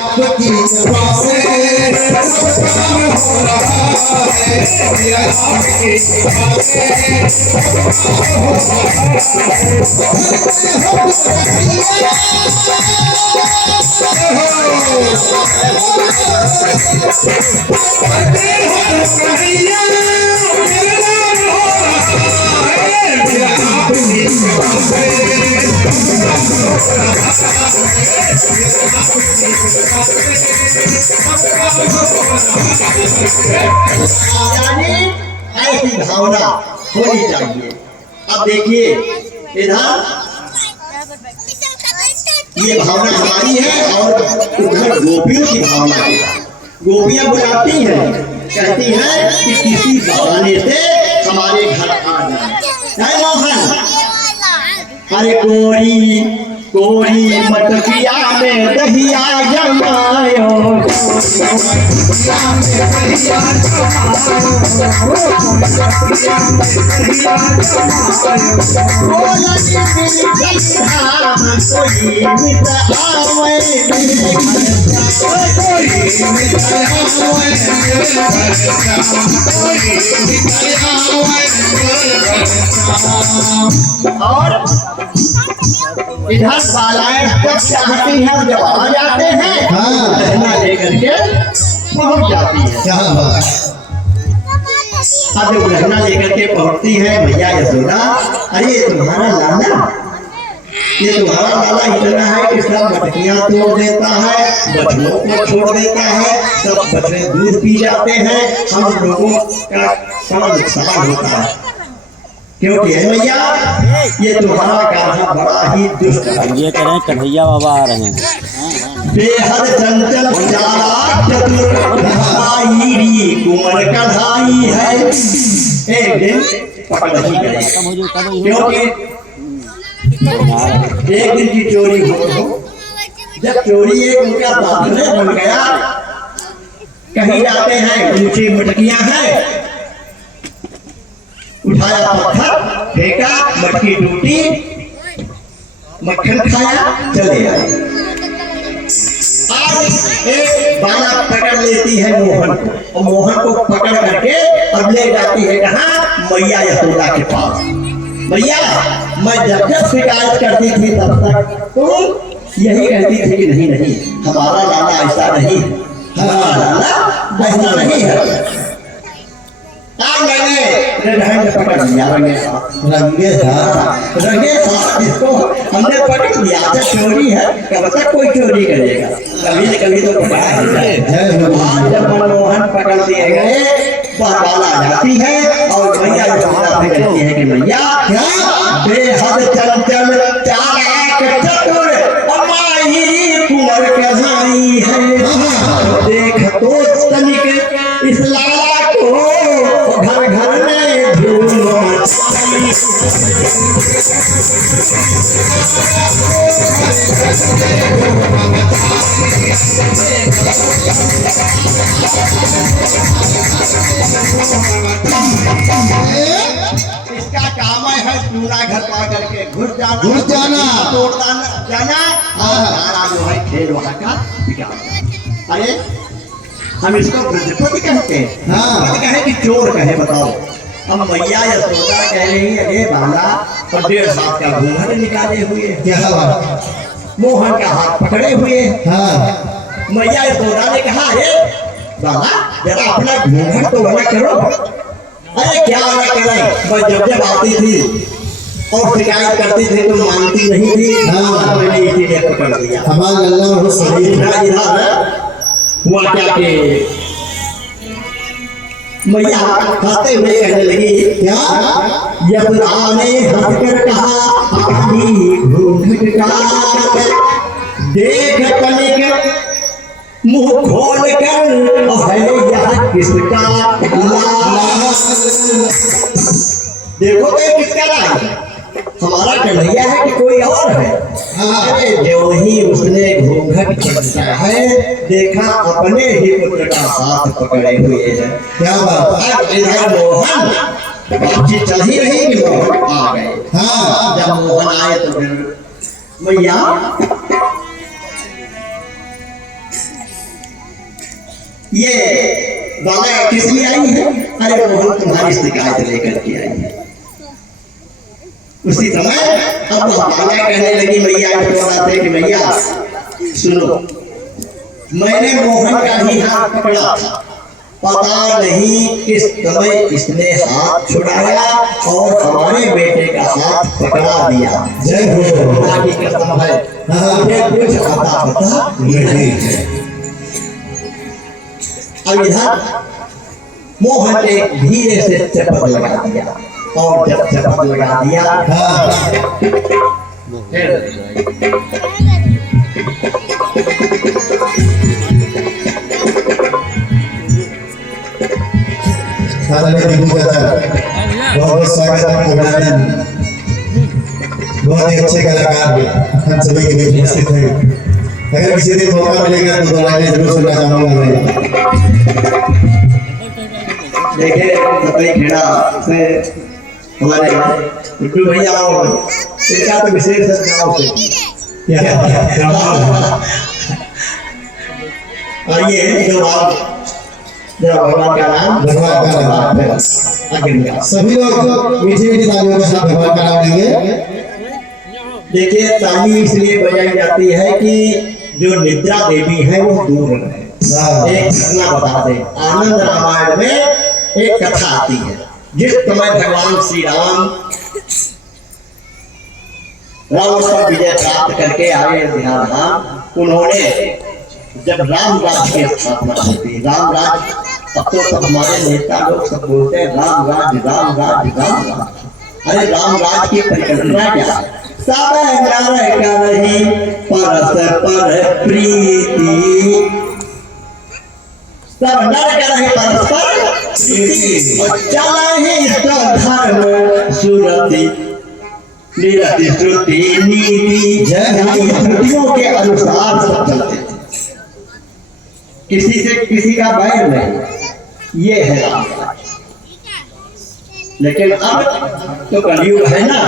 आपकी कृपा से सब काम हो रहा है। मेरा आपकी कृपा से सब काम हो रहा ऐसी भावना होनी चाहिए। अब देखिए इधर ये भावना हमारी है और उधर गोपियों की भावना है। गोपियां बुलाती हैं, कहती हैं कि किसी बहाने से हमारे घर आ जाए। मोहन अरे कोरी कोरी मटकिया में दहिया जमायो, और इधर बालाएं जब चाहती हैं जब आ जाते हैं लहना लेकर के पहुंच जाती है। अब जब लहना लेकर के पहुंचती है मैया यशोदा, अरे तुम्हारा लाला, ये तुम्हारा लाला इतना है कि सब मटकियां तोड़ देता है, बछड़ों को छोड़ देता है, सब बछड़े दूध पी जाते हैं, हम लोगों का बड़ा नुकसान होता है। क्योंकि भैया ये तुम्हारा गाना बड़ा ही दुष्ट है। ये करें कन्हैया बाबा आ रहे हैं। बेहद चंचल चालाक चतुर कुंवर कढ़ाई है, एक दिन पकड़ ही गए। क्योंकि एक दिन की चोरी हो, जब चोरी एक उनका साधने बन गया, कहीं जाते हैं ऊंची मटकियां हैं, उठाया पत्थर फेंका, मटकी टूटी, मक्खन खाया, चले आए। आज एक बाला पकड़ लेती है मोहन को, और मोहन को पकड़ करके अब ले जाती है कहाँ, मैया यशोदा के पास। मैया मैं जब जब शिकायत करती थी तब तक तुम यही कहती थी कि नहीं नहीं हमारा लाला ऐसा नहीं है, हमारा लाला ऐसा नहीं है। मैंने पकड़ लिया रंगे साथ जिसको हमने पकड़ लिया, जब चोरी है कब तक कोई चोरी करेगा, कभी न कभी तो पकड़ा है। जब मनमोहन पकड़ दिए गए, बाला जाती है और मैया कहती है कि मैया बेहद चंचल चालाक चतुर माहिर कुंवर कढ़ाई है, देख तो तनिक इस लाला को घर घर में धूम इसका काम है चूना घर पा करके घुस जाना तोड़ जाना सारा जो है खेल वहां का बिगाड़। अरे हम इसको ब्रजपति कहते हैं, कहे कि चोर कहे, बताओ। हम मैया यशोदा कह रही है अरे बाला, और 1.5 हाथ का घूंघट निकाले हुए, मोहन का हाथ पकड़े हुए। मैया यशोदा ने कहा अरे बाला जरा अपना घूंघट तो अलग करो। अरे क्या अलग करें, मैं जब आती थी और शिकायत करती थी तो मानती नहीं थी, मैंने इसीलिए पकड़ लिया। हुआ क्या कि मैया खाते हुए कहने लगी, क्या यशोदा ने हंसकर कहा आदि घूंघट का देख कनिक मुंह खोल कर है यह किसका लाल। देखो तो किसका लाल, हमारा कन्हैया है कि कोई और है। अरे जो ही उसने घूंघट खींचा है देखा अपने ही पुत्र का हाथ पकड़े हुए है। क्या बात है। इधर मोहन बातचीत चल ही रही कि मोहन आ गए। जब मोहन आए तो फिर मैया ये बाबा किस लिए आई है? अरे मोहन तुम्हारी शिकायत लेकर के आई है। उसी समय अब बाबा कहने लगी मैया को बताते कि भैया सुनो, मैंने मोहन का ही हाथ पकड़ा था, पता नहीं किस समय इसने हाथ छुड़ाया और हमारे बेटे का हाथ पकड़ा दिया। जय हो की कसम है, मुझे कुछ पता नहीं है। अब इधर मोहन ने धीरे से चपत लगा दिया और जब चपत लगा दिया बहुत स्वागत अभिनंदन। बहुत ही अच्छे कलाकार हम सभी के बीच उपस्थित हैं। अगर किसी दिन मौका मिलेगा तो दोबारा जरूर सुनना चाहूंगा मैं। देखिए सतई खेड़ा से हमारे बिट्टू भैया और इनका तो विशेष गाँव से और ये जो भगवान का नाम सभी लोग मीठी मीठी तालियों के साथ भगवान का नाम लेंगे। देखिए ताली इसलिए बजाई जाती है कि जो निद्रा देवी है वो दूर रहे। एक घटना बता दे, आनंद रामायण में एक कथा आती है। जिस समय भगवान श्री राम पर विजय प्राप्त करके आए धाम, उन्होंने जब राम राज की स्थापना होती, राम राज अब तो सब हमारे नेता लोग सब बोलते हैं राम राज राम राज राम राज। अरे राम राज की परिकल्पना क्या है? सब नर करहि परस्पर प्रीति, सब नर करहि परस्पर प्रीति, और चलहि धर्म सुरति निरति श्रुति नीति। श्रुतियों के अनुसार सब चलते थे, किसी से किसी का बैर नहीं। ये है राम राज। लेकिन अब तो कलयुग है ना,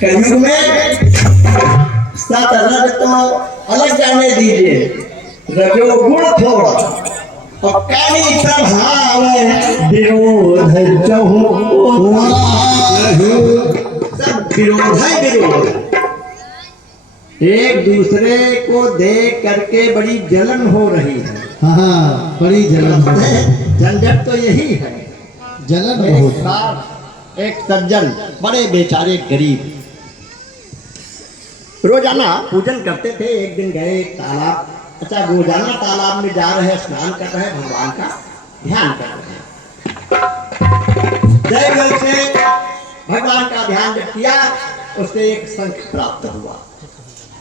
कलयुग में सत रज तो अलग जाने दीजिए, रजोगुण थोड़ा और काली प्रभाव विरोध सब विरोध है, विरोध। एक दूसरे को देख करके बड़ी जलन हो रही है। हाँ, बड़ी जलन है। झंझट तो यही है, जलन एक सज्जन बड़े बेचारे गरीब रोजाना पूजन करते थे। एक दिन गए एक तालाब, अच्छा रोजाना तालाब में जा रहे, स्नान कर रहे, भगवान का ध्यान कर रहे। जय से भगवान का ध्यान जब किया, उससे एक शंख प्राप्त हुआ।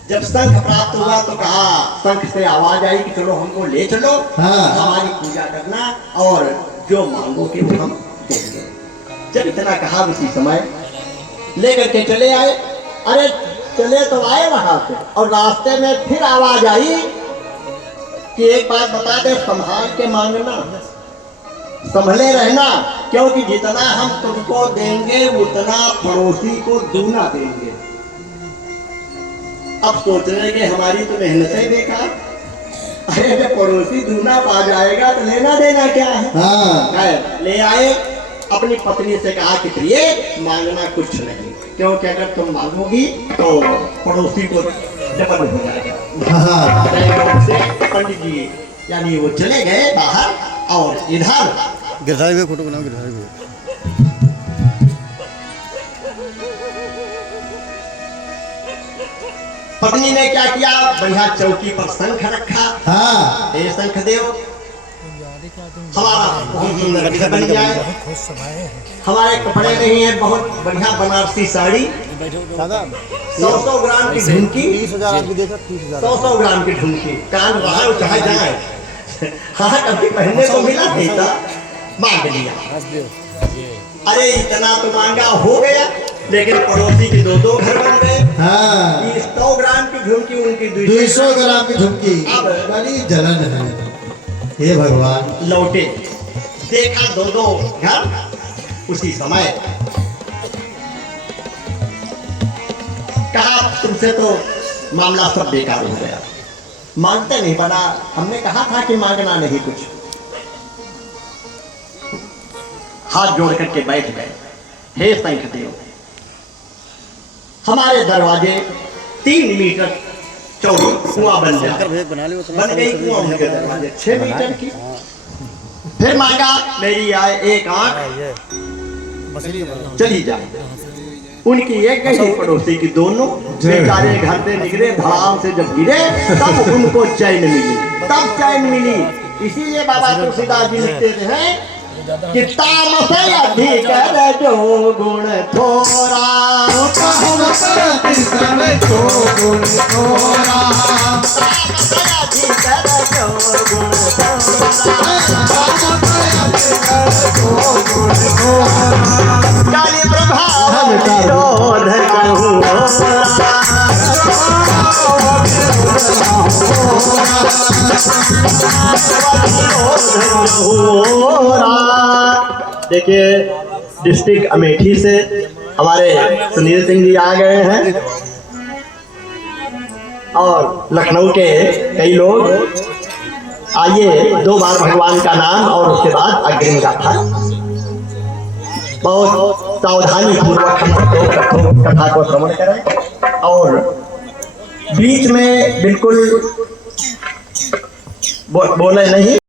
जब शंख प्राप्त हुआ तो कहा, शंख से आवाज आई कि चलो हमको ले चलो, हमारी पूजा करना और जो मांगोगे वो हम देंगे। जब इतना कहा उसी समय लेकर के चले आए। अरे चले तो आए वहां से, और रास्ते में फिर आवाज आई कि एक बात बता दे, संभाल के मांगना, संभले रहना, क्योंकि जितना हम तुमको देंगे उतना पड़ोसी को दूना देंगे। अब सोच रहे कि हमारी तो मेहनतें बेकार। अरे जब पड़ोसी दूना पा जाएगा तो लेना देना क्या है? ले आए, अपनी पत्नी से कहा कि प्रिय मांगना कुछ नहीं, क्योंकि अगर तुम मांगोगी तो पड़ोसी को डबल हो जाएगा। पंडित जी यानी वो चले गए बाहर और इधर गिरधारी में फोटो बनाओ, गिरधारी में। पत्नी ने क्या किया, बढ़िया चौकी पर शंख रखा। ये शंख देव, हमारा बहुत सुंदर घर बन जाए, हमारे कपड़े नहीं है, बहुत बढ़िया बनारसी साड़ी, 100 ग्राम की झुमकी, 100 ग्राम की झुमकी, कान बाहर चाहे जाए। हाँ कभी पहनने को मिला नहीं था, मांग लिया। अरे इतना तो मांगा हो गया, लेकिन पड़ोसी के दो घर बन गए। 100 ग्राम की झुमकी, उनकी 200 ग्राम की झुमकी। अब बड़ी जलन है। हे भगवान, लौटे, देखा दो घर। उसी समय कहा तुमसे तो मामला सब बेकार हो गया, मांगते नहीं बना, हमने कहा था कि मांगना नहीं कुछ। हाथ जोड़ करके बैठ गए। हे शंखदेव, हमारे दरवाजे 3 मीटर चौड़ी कुआं बन जाए। बन गई कुआं उनके दरवाजे 6 मीटर की। फिर मांगा मेरी आए एक आंख चली जाए। उनकी एक गई पड़ोसी की दोनों बेचारे घर से निकले, धड़ाम से जब गिरे तब उनको चैन मिली, तब चैन मिली। इसीलिए बाबा तुलसीदास जी लिखते हैं कि तामस अधिक जो गुण थोरा, तामस अधिक जो गुण थोरा, काली प्रभाव विरोध देखिए, डिस्ट्रिक्ट अमेठी से हमारे सुनील सिंह जी आ गए हैं और लखनऊ के कई लोग। आइए 2 बार भगवान का नाम और उसके बाद अग्रिम गाथा। बहुत सावधानी पूर्वक हम कथा को श्रवण करें और बीच में बिल्कुल बोले नहीं।